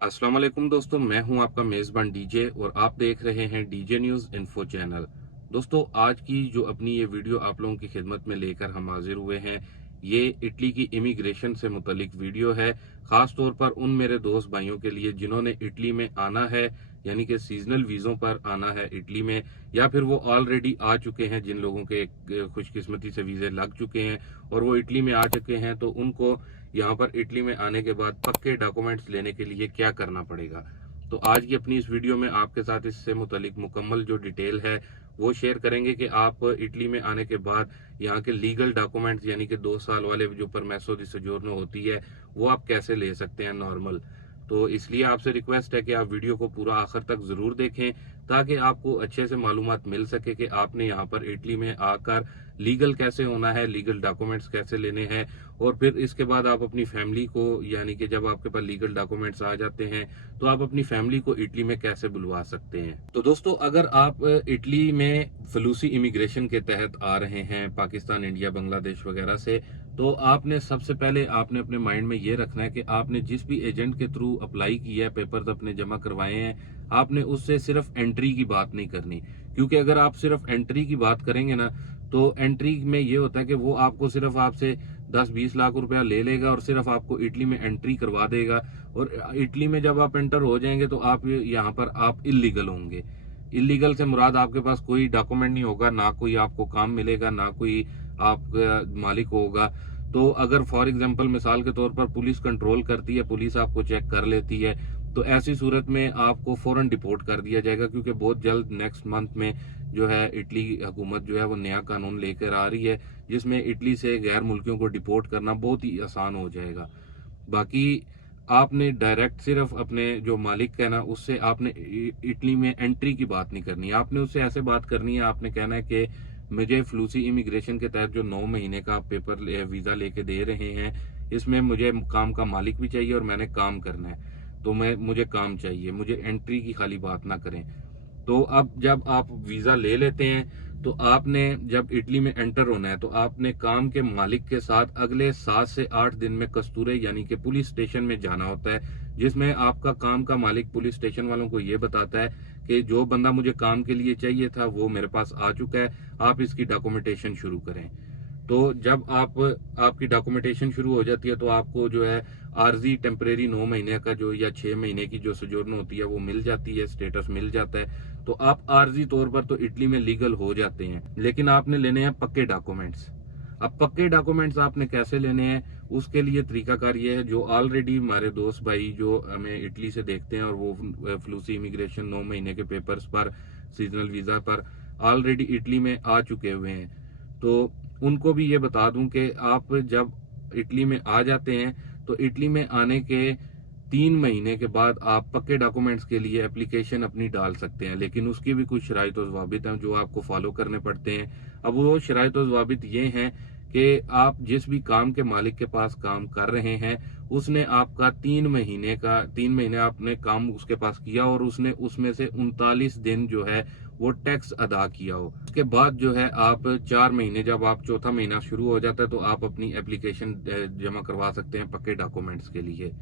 अस्सलाम वालेकुम दोस्तों, मैं हूं आपका मेज़बान डीजे और आप देख रहे हैं डीजे न्यूज़ इन्फो चैनल। दोस्तों, आज की जो अपनी ये वीडियो आप लोगों की खिदमत में लेकर हम हाजिर हुए हैं, ये इटली की इमिग्रेशन से मुतलिक वीडियो है। ख़ास तौर पर उन मेरे दोस्त भाइयों के लिए जिन्होंने इटली में आना है, यानी कि सीजनल वीज़ों पर आना है इटली में, या फिर वो ऑलरेडी आ चुके हैं, जिन लोगों के खुशकिस्मती से वीज़े लग चुके हैं और वो इटली में आ चुके हैं, तो उनको यहाँ पर इटली में आने के बाद पक्के डॉक्यूमेंट्स लेने के लिए क्या करना पड़ेगा। तो आज की अपनी इस वीडियो में आपके साथ इससे मुतालिक मुकम्मल जो डिटेल है वो शेयर करेंगे कि आप इटली में आने के बाद यहाँ के लीगल डॉक्यूमेंट्स यानी कि 2 साल वाले जो परमेसो दी सोजोर्नो होती है वो आप कैसे ले सकते हैं नॉर्मल। तो इसलिए आपसे रिक्वेस्ट है कि आप वीडियो को पूरा आखिर तक जरूर देखें ताकि आपको अच्छे से मालूमात मिल सके कि आपने यहाँ पर इटली में आकर लीगल कैसे होना है, लीगल डॉक्यूमेंट्स कैसे लेने हैं, और फिर इसके बाद आप अपनी फैमिली को, यानी कि जब आपके पास लीगल डॉक्यूमेंट्स आ जाते हैं तो आप अपनी फैमिली को इटली में कैसे बुलवा सकते हैं। तो दोस्तों, अगर आप इटली में फलूसी इमिग्रेशन के तहत आ रहे हैं पाकिस्तान, इंडिया, बांग्लादेश वगैरह से, तो आपने सबसे पहले आपने अपने माइंड में ये रखना है कि आपने जिस भी एजेंट के थ्रू अप्लाई किया है, पेपर्स अपने जमा करवाए हैं, आपने उससे सिर्फ एंट्री की बात नहीं करनी। क्योंकि अगर आप सिर्फ एंट्री की बात करेंगे ना, तो एंट्री में ये होता है कि वो आपको सिर्फ आपसे 10-20 लाख रुपया ले लेगा और सिर्फ आपको इटली में एंट्री करवा देगा। और इटली में जब आप एंटर हो जाएंगे तो आप यहाँ पर आप इलीगल होंगे। इलीगल से मुराद आपके पास कोई डॉक्यूमेंट नहीं होगा, ना कोई आपको काम मिलेगा, ना कोई आपका मालिक होगा। तो अगर फॉर एग्जांपल मिसाल के तौर पर पुलिस कंट्रोल करती है, पुलिस आपको चेक कर लेती है, तो ऐसी सूरत में आपको फौरन डिपोर्ट कर दिया जाएगा। क्योंकि बहुत जल्द नेक्स्ट मंथ में जो है इटली हुकूमत जो है वो नया कानून लेकर आ रही है जिसमें इटली से गैर मुल्कियों को डिपोर्ट करना बहुत ही आसान हो जाएगा। बाकी आपने डायरेक्ट सिर्फ अपने जो मालिक है ना उससे आपने इटली में एंट्री की बात नहीं करनी है। आपने उससे ऐसे बात करनी है, आपने कहना है कि मुझे फ्लूसी इमिग्रेशन के तहत जो 9 महीने का पेपर वीजा लेके दे रहे हैं, इसमें मुझे काम का मालिक भी चाहिए और मैंने काम करना है, तो मुझे काम चाहिए, मुझे एंट्री की खाली बात ना करें। तो अब जब आप वीजा ले लेते हैं तो आपने जब इटली में एंटर होना है तो आपने काम के मालिक के साथ अगले 7 से 8 दिन में कस्तूरे यानी कि पुलिस स्टेशन में जाना होता है, जिसमें आपका काम का मालिक पुलिस स्टेशन वालों को ये बताता है कि जो बंदा मुझे काम के लिए चाहिए था वो मेरे पास आ चुका है, आप इसकी डॉक्यूमेंटेशन शुरू करें। तो जब आपकी डॉक्यूमेंटेशन शुरू हो जाती है तो आपको जो है आरजी टेम्परेरी 9 महीने का जो या 6 महीने की जो सोजोर्न होती है वो मिल जाती है, स्टेटस मिल जाता है। तो आप आरजी तौर पर तो इटली में लीगल हो जाते हैं, लेकिन आपने लेने हैं पक्के डॉक्यूमेंट्स। अब पक्के डॉक्यूमेंट्स आपने कैसे लेने हैं, उसके लिए तरीकाकार ये है, जो ऑलरेडी हमारे दोस्त भाई जो हमें इटली से देखते हैं और वो फ्लूसी इमिग्रेशन 9 महीने के पेपर्स पर, सीजनल वीजा पर ऑलरेडी इटली में आ चुके हुए हैं, तो उनको भी ये बता दूं कि आप जब इटली में आ जाते हैं तो इटली में आने के 3 महीने के बाद आप पक्के डॉक्यूमेंट्स के लिए एप्लीकेशन अपनी डाल सकते हैं, लेकिन उसकी भी कुछ शराइत और ज़वाबित हैं जो आपको फॉलो करने पड़ते हैं। अब वो शराइत और ज़वाबित ये हैं कि आप जिस भी काम के मालिक के पास काम कर रहे हैं उसने आपका 3 महीने आपने काम उसके पास किया और उसने उसमें से 39 दिन जो है वो टैक्स अदा किया हो। उसके बाद जो है आप 4 महीने, जब आप चौथा महीना शुरू हो जाता है तो आप अपनी एप्लीकेशन जमा करवा सकते हैं पक्के डॉक्यूमेंट्स के लिए।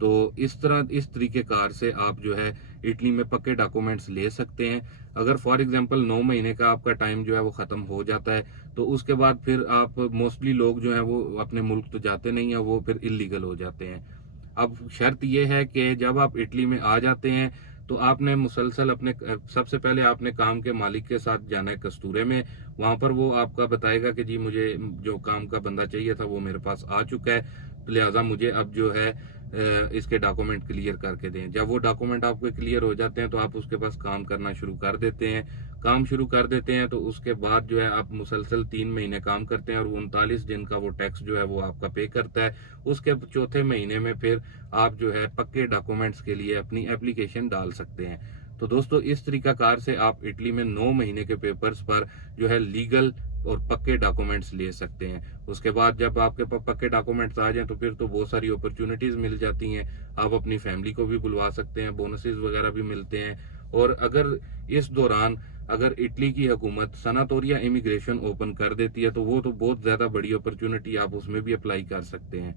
तो इस तरीके कार से आप जो है इटली में पक्के डॉक्यूमेंट्स ले सकते हैं। अगर फॉर एग्जांपल 9 महीने का आपका टाइम जो है वो खत्म हो जाता है तो उसके बाद फिर आप, मोस्टली लोग जो है वो अपने मुल्क तो जाते नहीं है, वो फिर इलीगल हो जाते हैं। अब शर्त यह है कि जब आप इटली में आ जाते हैं तो आपने मुसलसल अपने, सबसे पहले आपने काम के मालिक के साथ जाना है कस्तूरे में। वहां पर वो आपका बताएगा कि जी मुझे जो काम का बंदा चाहिए था वो मेरे पास आ चुका है, तो लिहाजा मुझे अब जो है इसके डॉक्यूमेंट क्लियर करके दें। जब वो डॉक्यूमेंट आपके क्लियर हो जाते हैं तो आप उसके पास काम करना शुरू कर देते हैं। काम शुरू कर देते हैं तो उसके बाद जो है आप मुसलसल 3 महीने काम करते हैं और 39 दिन का वो टैक्स जो है वो आपका पे करता है। उसके चौथे महीने में फिर आप जो है पक्के डॉक्यूमेंट्स के लिए अपनी एप्लीकेशन डाल सकते हैं। तो दोस्तों, इस तरीका कार से आप इटली में 9 महीने के पेपर्स पर जो है लीगल और पक्के डॉक्यूमेंट्स ले सकते हैं। उसके बाद जब आपके पास पक्के डॉक्यूमेंट्स आ जाएं तो फिर तो बहुत सारी अपॉर्चुनिटीज मिल जाती हैं। आप अपनी फैमिली को भी बुलवा सकते हैं, बोनसेस वगैरह भी मिलते हैं। और अगर इस दौरान अगर इटली की हुकूमत सनातोरिया इमिग्रेशन ओपन कर देती है तो वो तो बहुत ज्यादा बड़ी अपॉर्चुनिटी, आप उसमें भी अप्लाई कर सकते हैं।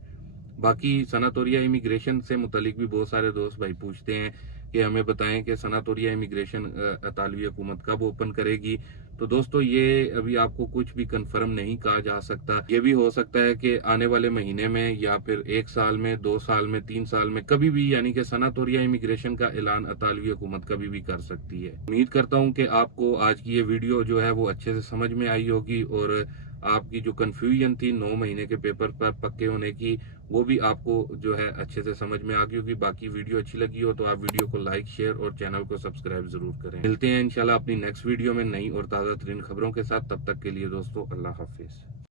बाकी सनातोरिया इमिग्रेशन से मुतालिक भी बहुत सारे दोस्त भाई पूछते हैं कि हमें बताएं कि सनातोरिया इमिग्रेशन इतालवी हुकूमत कब ओपन करेगी। तो दोस्तों ये अभी आपको कुछ भी कंफर्म नहीं कहा जा सकता। ये भी हो सकता है कि आने वाले महीने में या फिर 1 साल में, 2 साल में, 3 साल में, कभी भी, यानी कि सनातोरिया इमिग्रेशन का ऐलान इतालवी हुकूमत कभी भी कर सकती है। उम्मीद करता हूँ कि आपको आज की ये वीडियो जो है वो अच्छे से समझ में आई होगी और आपकी जो कंफ्यूजन थी 9 महीने के पेपर पर पक्के होने की, वो भी आपको जो है अच्छे से समझ में आ गई होगी। बाकी वीडियो अच्छी लगी हो तो आप वीडियो को लाइक, शेयर और चैनल को सब्सक्राइब जरूर करें। मिलते हैं इंशाल्लाह अपनी नेक्स्ट वीडियो में नई और ताज़ा तरीन खबरों के साथ। तब तक के लिए दोस्तों अल्लाह हाफिज।